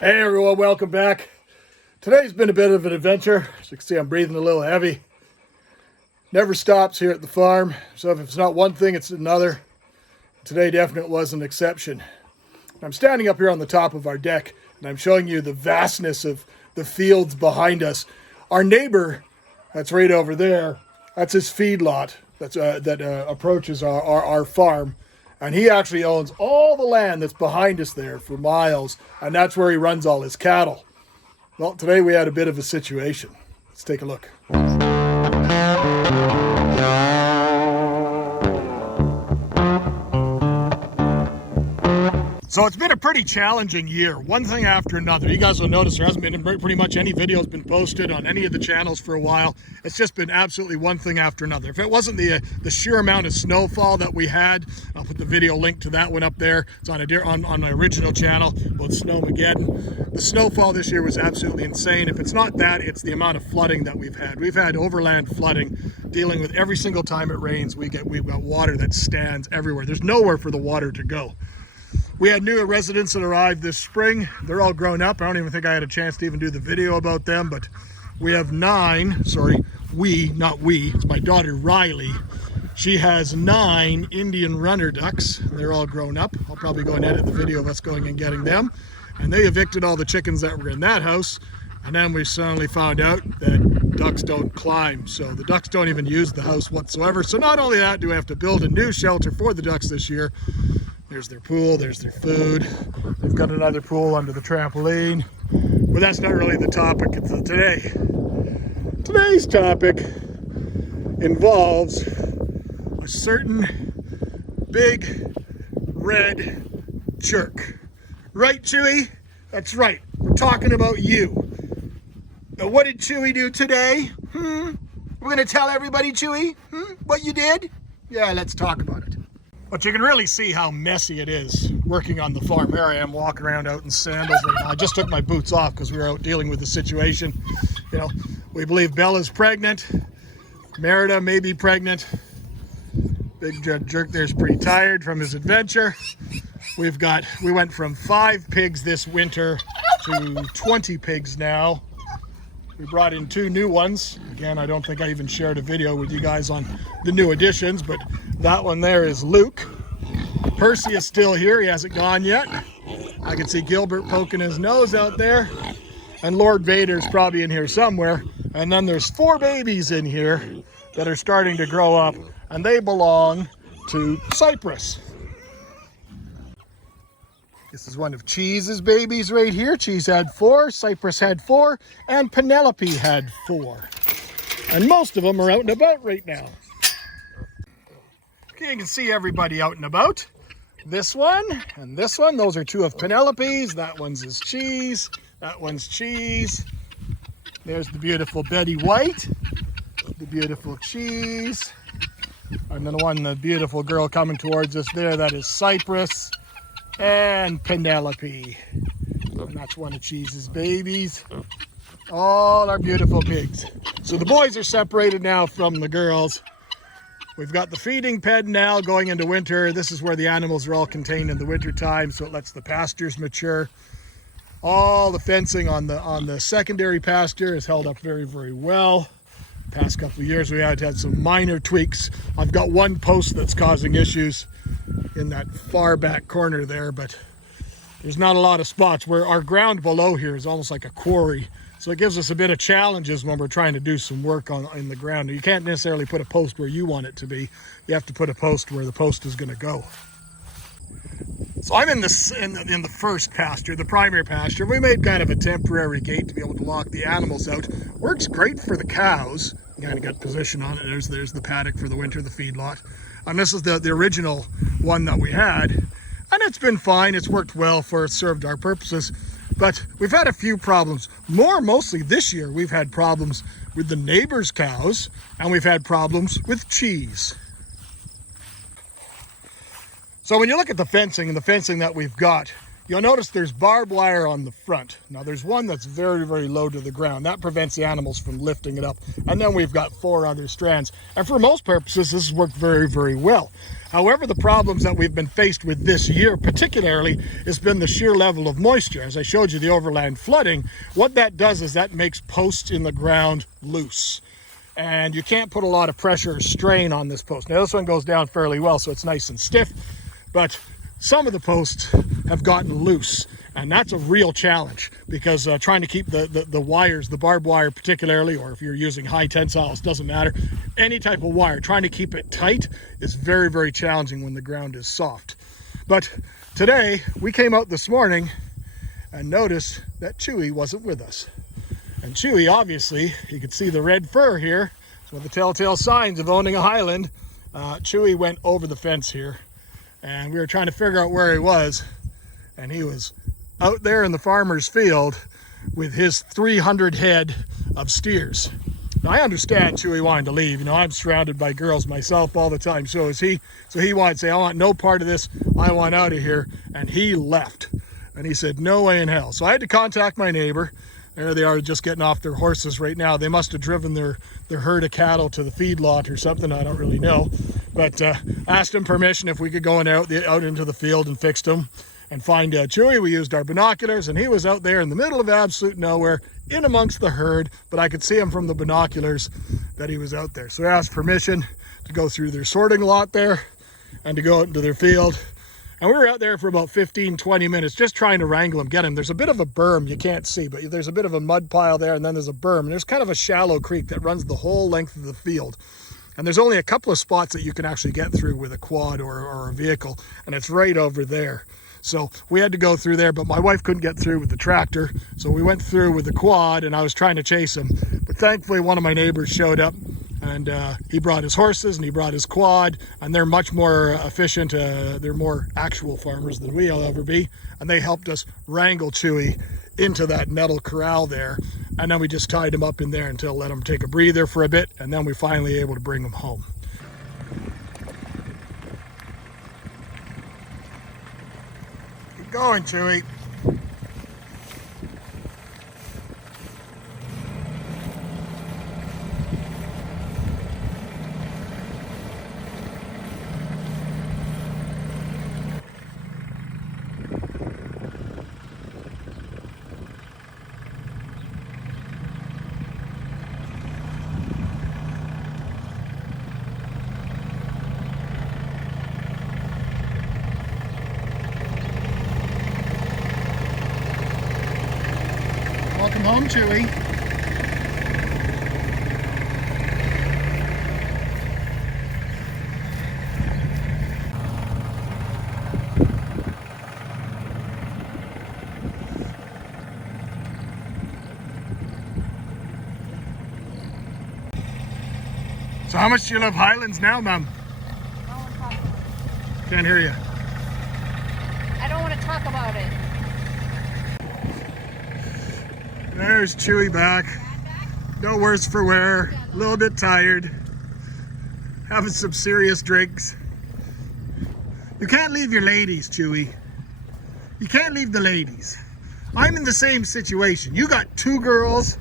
Hey everyone, welcome back. Today's been a bit of an adventure. As you can see, I'm breathing a little heavy. Never stops here at the farm, so if it's not one thing, it's another. Today definitely was an exception. I'm standing up here on the top of our deck, and I'm showing you the vastness of the fields behind us. Our neighbor, that's right over there, that's his feedlot that approaches our farm. And he actually owns all the land that's behind us there for miles, and that's where he runs all his cattle. Well, today we had a bit of a situation. Let's take a look. So it's been a pretty challenging year, one thing after another. You guys will notice there hasn't been pretty much any videos been posted on any of the channels for a while. It's just been absolutely one thing after another. If it wasn't the sheer amount of snowfall that we had, I'll put the video link to that one up there. It's on my original channel about Snowmageddon. The snowfall this year was absolutely insane. If it's not that, it's the amount of flooding that we've had. We've had overland flooding, dealing with every single time it rains. We've got water that stands everywhere. There's nowhere for the water to go. We had new residents that arrived this spring. They're all grown up. I don't even think I had a chance to even do the video about them, but we have it's my daughter Riley. She has 9 Indian runner ducks. They're all grown up. I'll probably go and edit the video of us going and getting them. And they evicted all the chickens that were in that house. And then we suddenly found out that ducks don't climb. So the ducks don't even use the house whatsoever. So not only that, do we have to build a new shelter for the ducks this year. There's their pool, there's their food. They've got another pool under the trampoline. But that's not really the topic of today. Today's topic involves a certain big red jerk. Right, Chewie? That's right. We're talking about you. And what did Chewie do today? We're going to tell everybody, Chewie, what you did? Yeah, let's talk about it. But you can really see how messy it is working on the farm. Here I am walking around out in sandals right now. I just took my boots off because we were out dealing with the situation. You know, we believe Bella's pregnant. Merida may be pregnant. Big jerk there's pretty tired from his adventure. We went from 5 pigs this winter to 20 pigs now. We brought in 2 new ones. Again, I don't think I even shared a video with you guys on the new additions, but that one there is Luke. Percy is still here. He hasn't gone yet. I can see Gilbert poking his nose out there. And Lord Vader's probably in here somewhere. And then there's 4 babies in here that are starting to grow up, and they belong to Cypress. This is one of Cheese's babies right here. Cheese had 4, Cypress had 4, and Penelope had 4. And most of them are out and about right now. Okay, you can see everybody out and about. This one and this one, those are 2 of Penelope's. That one's is Cheese. That one's Cheese. There's the beautiful Betty White. The beautiful Cheese. And then the beautiful girl coming towards us there, that is Cypress. And Penelope. And that's one of Cheese's babies. All our beautiful pigs. So the boys are separated now from the girls. We've got the feeding pen now going into winter. This is where the animals are all contained in the winter time, so it lets the pastures mature. All the fencing on the secondary pasture is held up very, very well. The past couple of years we had some minor tweaks. I've got one post that's causing issues in that far back corner there, but there's not a lot of spots where our ground below here is almost like a quarry. So it gives us a bit of challenges when we're trying to do some work in the ground. You can't necessarily put a post where you want it to be. You have to put a post where the post is going to go. So I'm in the first pasture, the primary pasture. We made kind of a temporary gate to be able to lock the animals out. Works great for the cows. You kind of got position on it. There's the paddock for the winter, the feedlot. And this is the original one that we had. And it's been fine. It's worked well for it, served our purposes. But we've had a few problems. Mostly this year, we've had problems with the neighbors' cows, and we've had problems with Cheese. So when you look at the fencing and the fencing that we've got, you'll notice there's barbed wire on the front. Now there's one that's very, very low to the ground. That prevents the animals from lifting it up. And then we've got 4 other strands. And for most purposes, this has worked very, very well. However, the problems that we've been faced with this year particularly has been the sheer level of moisture. As I showed you, the overland flooding, what that does is that makes posts in the ground loose. And you can't put a lot of pressure or strain on this post. Now this one goes down fairly well, so it's nice and stiff, but some of the posts have gotten loose, and that's a real challenge because trying to keep the wires, the barbed wire particularly, or if you're using high tensiles, doesn't matter, any type of wire, trying to keep it tight is very, very challenging when the ground is soft. But today we came out this morning and noticed that Chewie wasn't with us. And Chewie, obviously, you can see the red fur here. It's one of the telltale signs of owning a Highland. Chewie went over the fence here, and we were trying to figure out where he was. And he was out there in the farmer's field with his 300 head of steers. Now, I understand Chewie wanting to leave. You know, I'm surrounded by girls myself all the time. So is he. So he wanted to say, I want no part of this. I want out of here. And he left. And he said, no way in hell. So I had to contact my neighbor. There they are, just getting off their horses right now. They must have driven their herd of cattle to the feedlot or something. I don't really know. But asked him permission if we could go out into the field and fix them and find Chewie. We used our binoculars, and he was out there in the middle of absolute nowhere, in amongst the herd. But I could see him from the binoculars that he was out there. So I asked permission to go through their sorting lot there and to go out into their field. And we were out there for about 15, 20 minutes just trying to wrangle him, get him. There's a bit of a berm you can't see, but there's a bit of a mud pile there, and then there's a berm. And there's kind of a shallow creek that runs the whole length of the field. And there's only a couple of spots that you can actually get through with a quad or a vehicle, and it's right over there. So we had to go through there, but my wife couldn't get through with the tractor. So we went through with the quad, and I was trying to chase him. But thankfully, one of my neighbors showed up, and he brought his horses and he brought his quad, and they're much more efficient. They're more actual farmers than we'll ever be. And they helped us wrangle Chewie into that metal corral there. And then we just tied him up in there until let him take a breather for a bit. And then we finally able to bring him home. Keep going, Chewie. Welcome home, Chewie. So how much do you love Highlands now, Mom? Can't hear you. I don't want to talk about it. There's Chewie back. No worse for wear. A little bit tired. Having some serious drinks. You can't leave your ladies, Chewie. You can't leave the ladies. I'm in the same situation. You got 2 girls.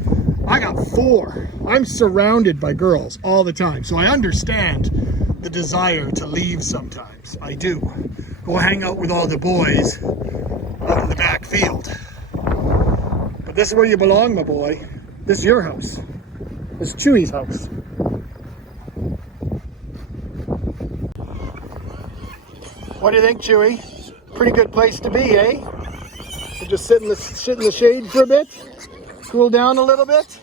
I got 4. I'm surrounded by girls all the time. So I understand the desire to leave sometimes. I do. Go hang out with all the boys out in the back field. But this is where you belong, my boy. This is your house. This is Chewie's house. What do you think, Chewie? Pretty good place to be, eh? We'll just sit in the shade for a bit. Cool down a little bit.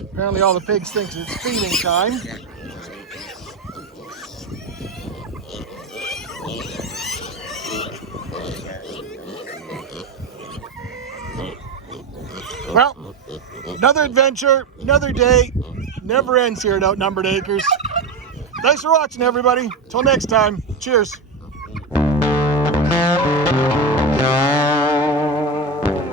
Apparently all the pigs think it's feeding time. Well, another adventure, another day. Never ends here at Outnumbered Acres. Thanks for watching, everybody. Till next time, cheers.